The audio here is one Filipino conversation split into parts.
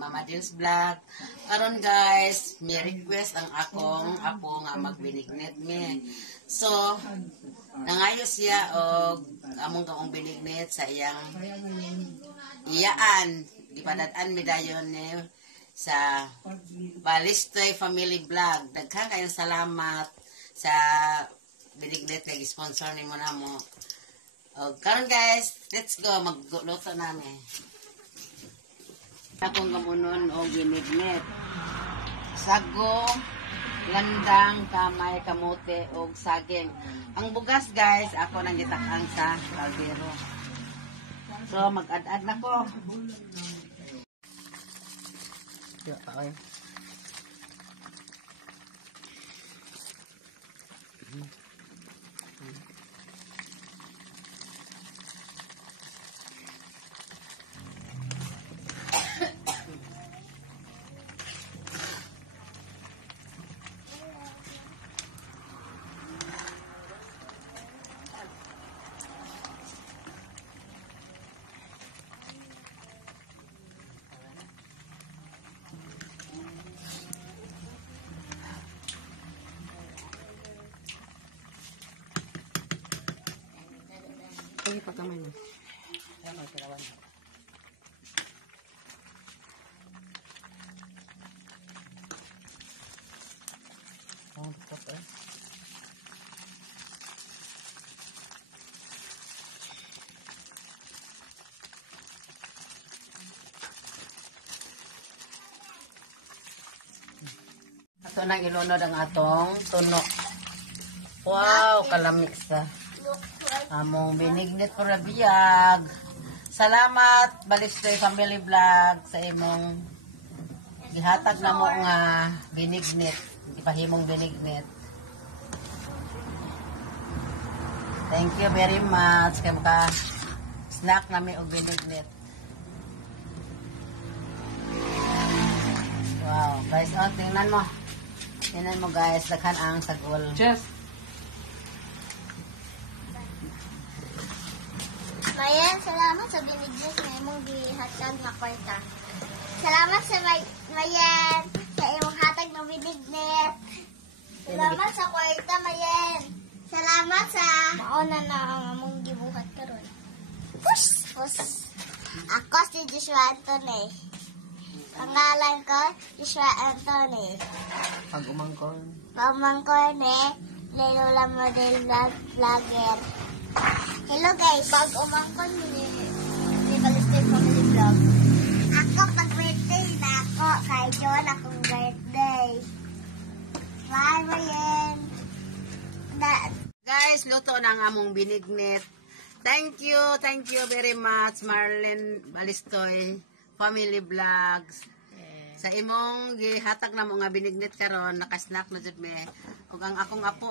Mama Dils Vlog. Karon guys, may request ang akong apo nga magbinignet mi. So, nangayo siya og among kaong binignet sa iyang iyaan. Gipadad-an mi dayon ni sa Balistoy Family Vlog. Daghang kayong salamat sa binignet kay sponsor nimo namo. O karon guys, let's go magluto namin. Akong gamunon og binignet. Sago, landang, kamay, kamote og saging. Ang bugas guys, ako nang gitak-ang sa kaldero. So mag-add-add na ko. Okay. Ini pakai mana? Ya, mau kirawan. Oh, betul ya. Ato nang ilunod ang atong tuno. Wow, kalamig sa. Among binignet ko rabiyag. Salamat Balistoy Family Vlog sa imong gihatag na mo nga binignet, ipahimong binignet. Thank you very much kay maka snack nami og binignet. Wow, guys, oh, tingnan mo. Tingnan mo guys, daghan ang sagol. Just Mayan, salamat sa binigyan sa imong gihatag na kwarta. Salamat sa Mayan sa imong hatag na binignet. Salamat sa kwarta, Mayan. Salamat sa mauna na ang among gibuhat karon. Push! Ako si Joshua Anthony. Pangalan ko, Joshua Anthony. Pamangkor ni Lelola Model Vlogger. Hello guys, pag umangkon ni Balistoy Family Vlog. Ako pag-birthday na ako. Kay John akong birthday. Bye, Mayen. Guys, luto na ang among binignet. Thank you very much Marlene Balistoy Family Vlogs. Sa imong gihatag na mo nga binignet karon, nakasnack na jud me. Ug ang akong apo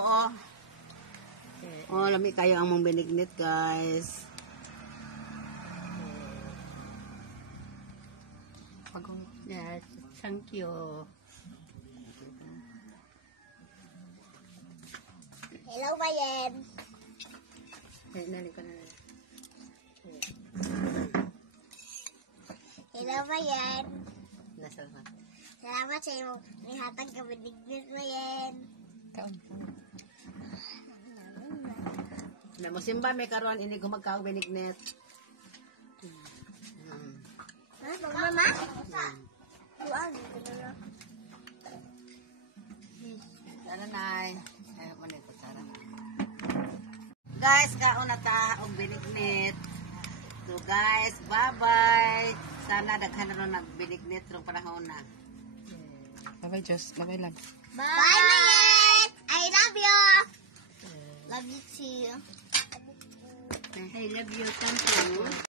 oh, lami kayo ang mong binignet guys. yes, thank you. Hello, Mayen. Hello, Mayen. Salamat sa imong ihatag ka binignet, Mayen. Na mo simba may karon ini gumagkaw binignet. Mama? Buang. Sana nay. Ay mo ni kutsara. Guys, kaon na ta og binignet. So guys, bye-bye. Sana daghan ron nagbinignet rong panahon na. Bye-bye, Just. Bye lang. Bye, Mayen. I love you. Love you too. I love you, thank you.